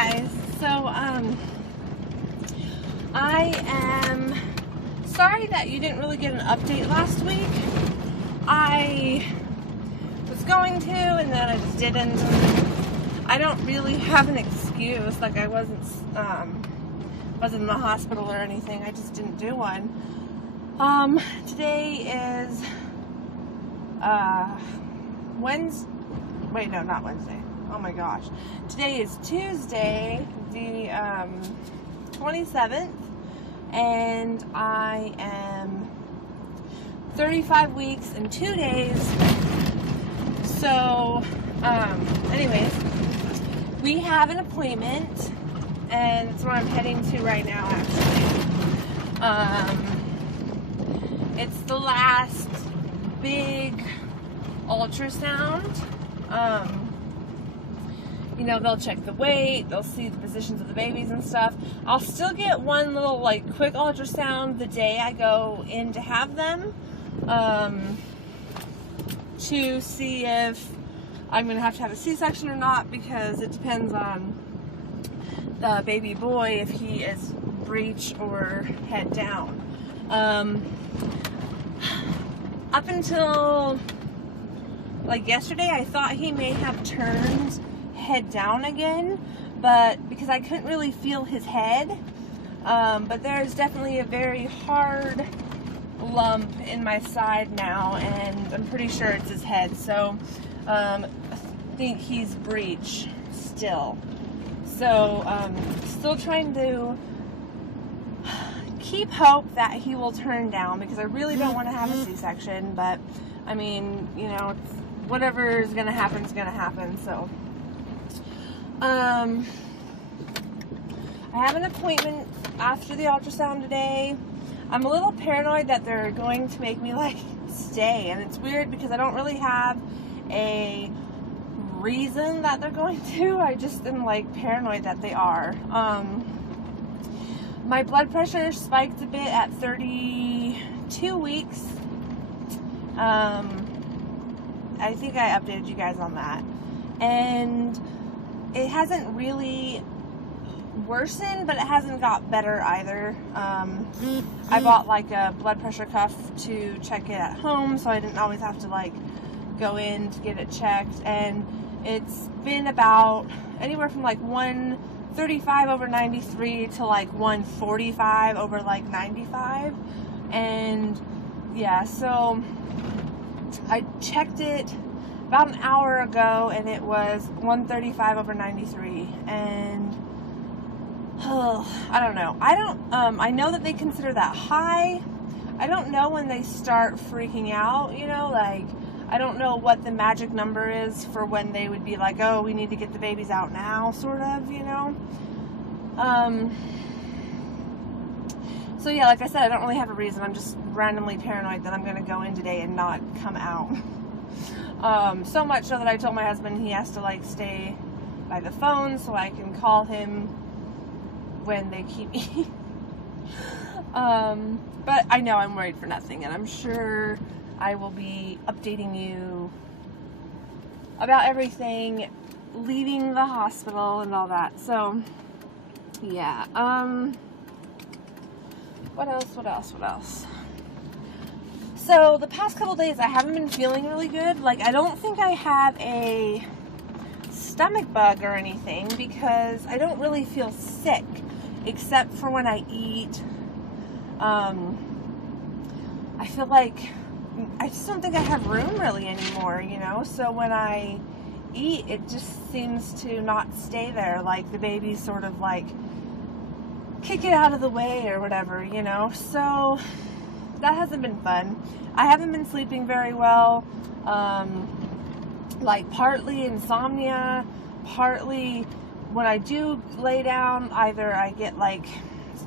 guys. So, I am sorry that you didn't really get an update last week. I was going to, and then I just didn't. I don't really have an excuse, like I wasn't in the hospital or anything. I just didn't do one. Today is, Wednesday. Wait, no, not Wednesday. Oh my gosh. Today is Tuesday, the 27th, and I am 35 weeks and 2 days. So, anyways, we have an appointment, and it's what I'm heading to right now, actually. It's the last big ultrasound. You know, they'll check the weight, they'll see the positions of the babies and stuff. I'll still get one little, like, quick ultrasound the day I go in to have them, to see if I'm going to have a C-section or not, because it depends on the baby boy, if he is breech or head down. Up until, like, yesterday, I thought he may have turned head down again, but because I couldn't really feel his head, but there's definitely a very hard lump in my side now, and I'm pretty sure it's his head, so I think he's breech still. So still trying to keep hope that he will turn down, because I really don't want to have a C-section, but I mean, you know, whatever is going to happen is going to happen. So I have an appointment after the ultrasound today. I'm a little paranoid that they're going to make me, like, stay, and it's weird because I don't really have a reason that they're going to. I just am, like, paranoid that they are. My blood pressure spiked a bit at 32 weeks. I think I updated you guys on that, and it hasn't really worsened, but it hasn't got better either. I bought, like, a blood pressure cuff to check it at home, so I didn't always have to, like, go in to get it checked, and it's been about anywhere from, like, 135 over 93 to, like, 145 over, like, 95, and yeah, so I checked it about an hour ago, and it was 135 over 93, and I don't know. I know that they consider that high. I don't know when they start freaking out, you know, like, I don't know what the magic number is for when they would be like, oh, we need to get the babies out now, sort of, you know. So yeah, like I said, I don't really have a reason. I'm just randomly paranoid that I'm going to go in today and not come out. So much so that I told my husband he has to, like, stay by the phone so I can call him when they keep me. But I know I'm worried for nothing, and I'm sure I will be updating you about everything leaving the hospital and all that. So yeah, what else? So the past couple days I haven't been feeling really good. Like, I don't think I have a stomach bug or anything, because I don't really feel sick except for when I eat. I feel like I just don't think I have room really anymore, you know, so when I eat, it just seems to not stay there, like the babies sort of, like, kick it out of the way or whatever, you know, so that hasn't been fun. I haven't been sleeping very well, like, partly insomnia, partly when I do lay down, either I get, like,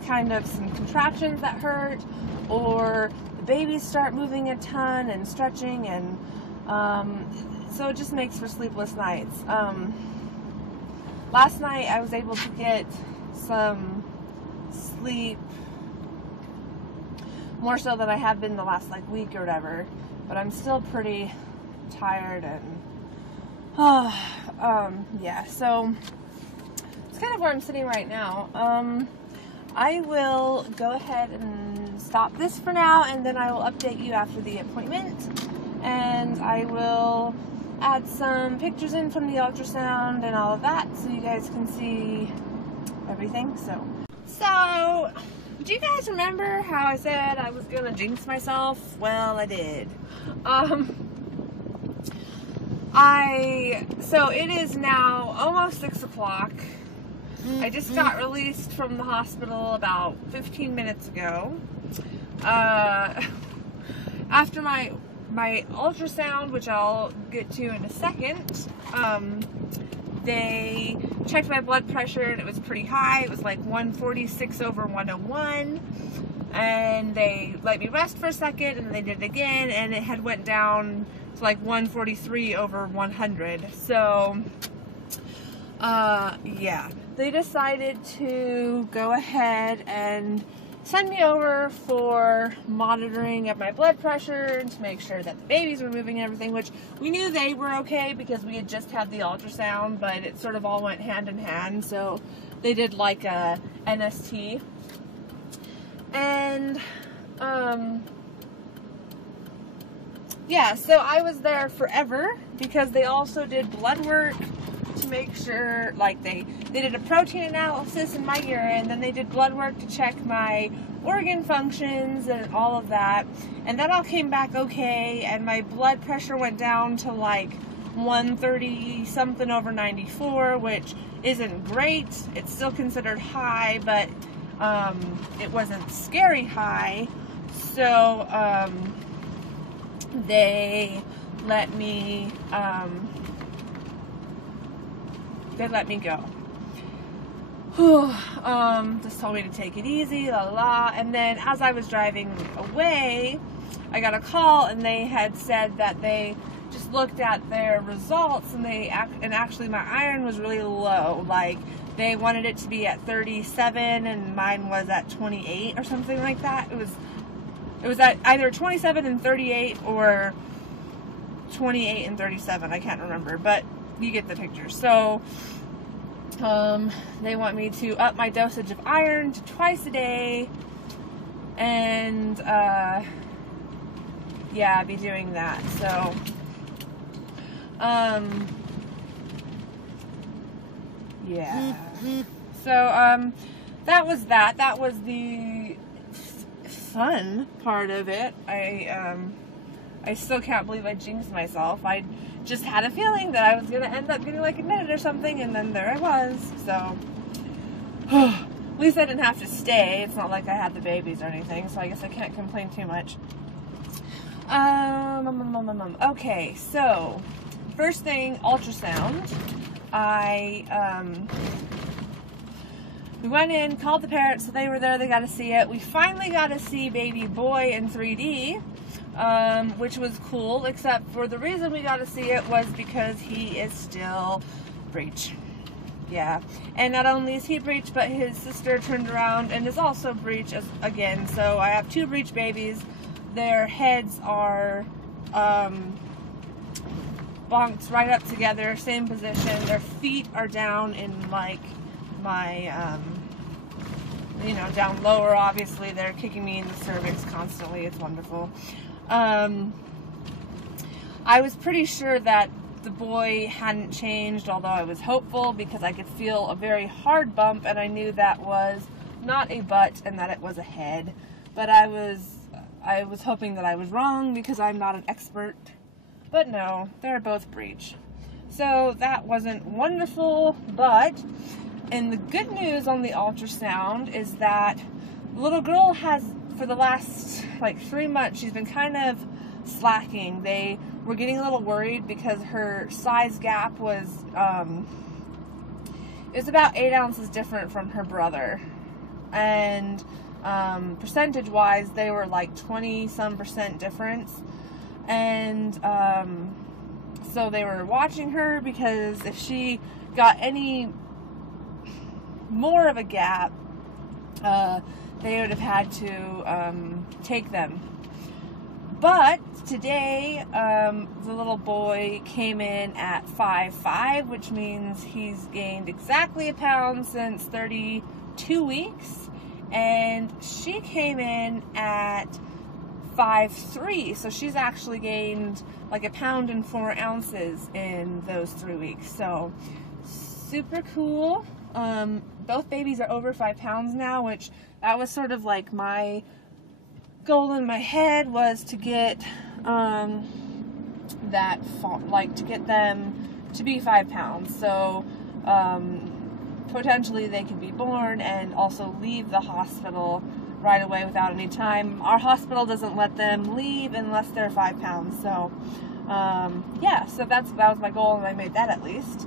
kind of some contractions that hurt, or the babies start moving a ton and stretching, and so it just makes for sleepless nights. Last night I was able to get some sleep, more so than I have been the last, like, week or whatever, but I'm still pretty tired, and yeah, so it's kind kind of where I'm sitting right now. I will go ahead and stop this for now, and then I will update you after the appointment, and I will add some pictures in from the ultrasound and all of that so you guys can see everything. So do you guys remember how I said I was gonna jinx myself? Well, I did. So it is now almost 6 o'clock. I just got released from the hospital about 15 minutes ago. After my ultrasound, which I'll get to in a second, they checked my blood pressure and it was pretty high. It was like 146/101. And they let me rest for a second, and then they did it again, and it had went down to like 143/100. So, yeah. They decided to go ahead and send me over for monitoring of my blood pressure to make sure that the babies were moving and everything, which we knew they were okay because we had just had the ultrasound, but it sort of all went hand in hand. So they did like a NST. And, yeah, so I was there forever because they also did blood work to make sure, like they did a protein analysis in my urine, then they did blood work to check my organ functions and all of that, and that all came back okay, and my blood pressure went down to like 130 something over 94, which isn't great. It's still considered high, but it wasn't scary high. So they let me go. Just told me to take it easy, la la. And then as I was driving away, I got a call, and they had said that they just looked at their results, and actually my iron was really low. Like they wanted it to be at 37, and mine was at 28 or something like that. It was at either 27 and 38 or 28 and 37. I can't remember, but you get the picture. So they want me to up my dosage of iron to twice a day, and yeah, be doing that. So yeah. So that was that. That was the fun part of it. I still can't believe I jinxed myself. I just had a feeling that I was gonna end up getting like admitted or something, and then there I was. So at least I didn't have to stay. It's not like I had the babies or anything, so I guess I can't complain too much. Okay, so first thing, ultrasound. We went in, called the parents, so they were there, they got to see it. We finally got to see baby boy in 3D, which was cool, except for the reason we got to see it was because he is still breech. Yeah, and not only is he breech, but his sister turned around and is also breech again. So I have two breech babies. Their heads are bonked right up together, same position. Their feet are down in like my, you know, down lower. Obviously, they're kicking me in the cervix constantly. It's wonderful. I was pretty sure that the boy hadn't changed, although I was hopeful because I could feel a very hard bump, and I knew that was not a butt and that it was a head. But I was hoping that I was wrong because I'm not an expert. But no, they're both breech. So that wasn't wonderful, but, and the good news on the ultrasound is that the little girl has, for the last like 3 months, she's been kind of slacking. They were getting a little worried because her size gap was, it was about 8 ounces different from her brother. And percentage-wise, they were like 20-some% difference. And so they were watching her because if she got any more of a gap, they would have had to take them. But today, the little boy came in at 5'5", which means he's gained exactly a pound since 32 weeks. And she came in at 5'3", so she's actually gained like 1 pound and 4 ounces in those 3 weeks. So super cool. Both babies are over 5 pounds now, which that was sort of like my goal in my head, was to get to get them to be 5 pounds. So potentially they could be born and also leave the hospital right away without any time. Our hospital doesn't let them leave unless they're 5 pounds. So yeah, so that was my goal, and I made that at least.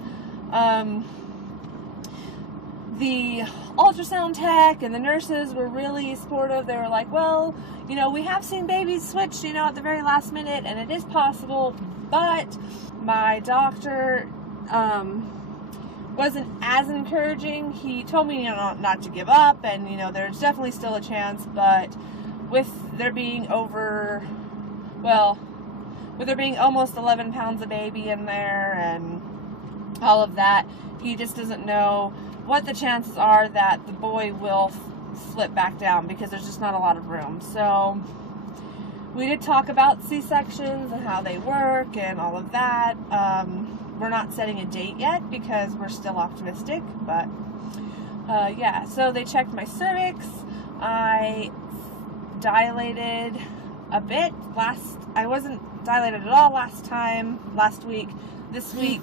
The ultrasound tech and the nurses were really supportive. They were like, well, you know, we have seen babies switch, you know, at the very last minute, and it is possible, but my doctor wasn't as encouraging. He told me, you know, not to give up, and, you know, there's definitely still a chance, but with there being almost 11 pounds of baby in there and all of that, he just doesn't know what the chances are that the boy will slip back down, because there's just not a lot of room. So we did talk about C-sections and how they work and all of that. We're not setting a date yet because we're still optimistic, but yeah, so they checked my cervix. I dilated a bit. I wasn't dilated at all last week. This week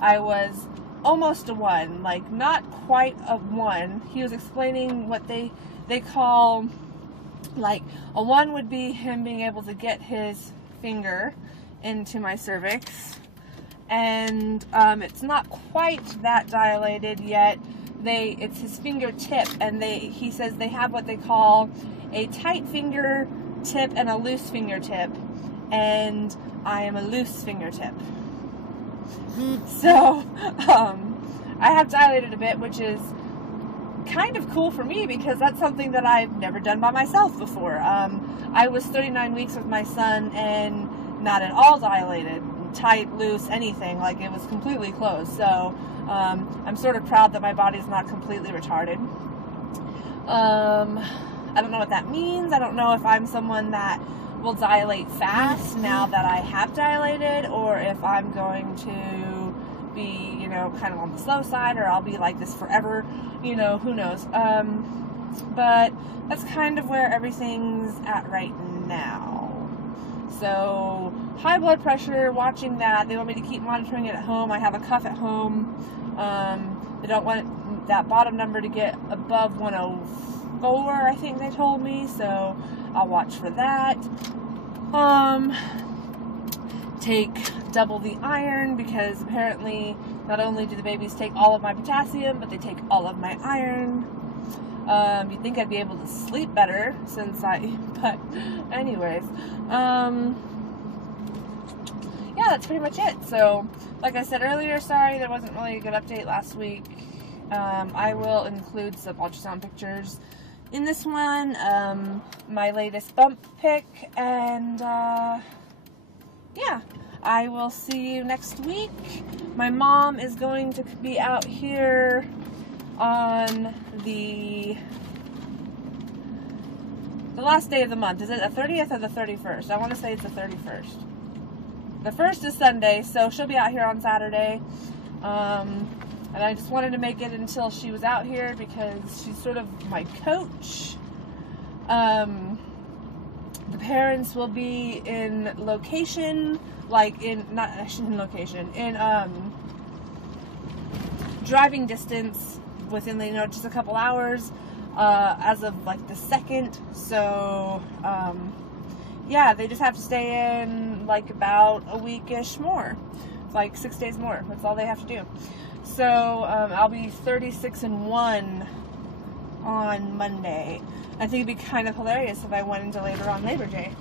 I was almost a 1, like not quite a 1. He was explaining what they call, like, a 1 would be him being able to get his finger into my cervix, and it's not quite that dilated yet. It's his fingertip, and he says they have what they call a tight fingertip and a loose fingertip, and I am a loose fingertip. So, I have dilated a bit, which is kind of cool for me because that's something that I've never done by myself before. I was 39 weeks with my son and not at all dilated, tight, loose, anything. Like, it was completely closed. So, I'm sort of proud that my body's not completely retarded. I don't know what that means. I don't know if I'm someone that will dilate fast now that I have dilated, or if I'm going to be, you know, kind of on the slow side, or I'll be like this forever, you know, who knows. But that's kind of where everything's at right now. So high blood pressure, watching that. They want me to keep monitoring it at home. I have a cuff at home. They don't want that bottom number to get above 104, I think they told me, so I'll watch for that. Take double the iron, because apparently not only do the babies take all of my potassium, but they take all of my iron. You'd think I'd be able to sleep better but anyways. Yeah, that's pretty much it. So, like I said earlier, sorry there wasn't really a good update last week. I will include some ultrasound pictures in this one, my latest bump pic, and yeah, I will see you next week. My mom is going to be out here on the last day of the month. Is it the 30th or the 31st? I want to say it's the 31st. The 1st is Sunday, so she'll be out here on Saturday. And I just wanted to make it until she was out here because she's sort of my coach. The parents will be in location, like in driving distance within, you know, just a couple hours as of like the 2nd. So yeah, they just have to stay in like about a weekish more, like 6 days more. That's all they have to do. So I'll be 36 and 1 on Monday. I think it'd be kind of hilarious if I went into labor on Labor Day,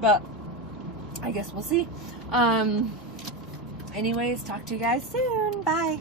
but I guess we'll see. Anyways, talk to you guys soon. Bye.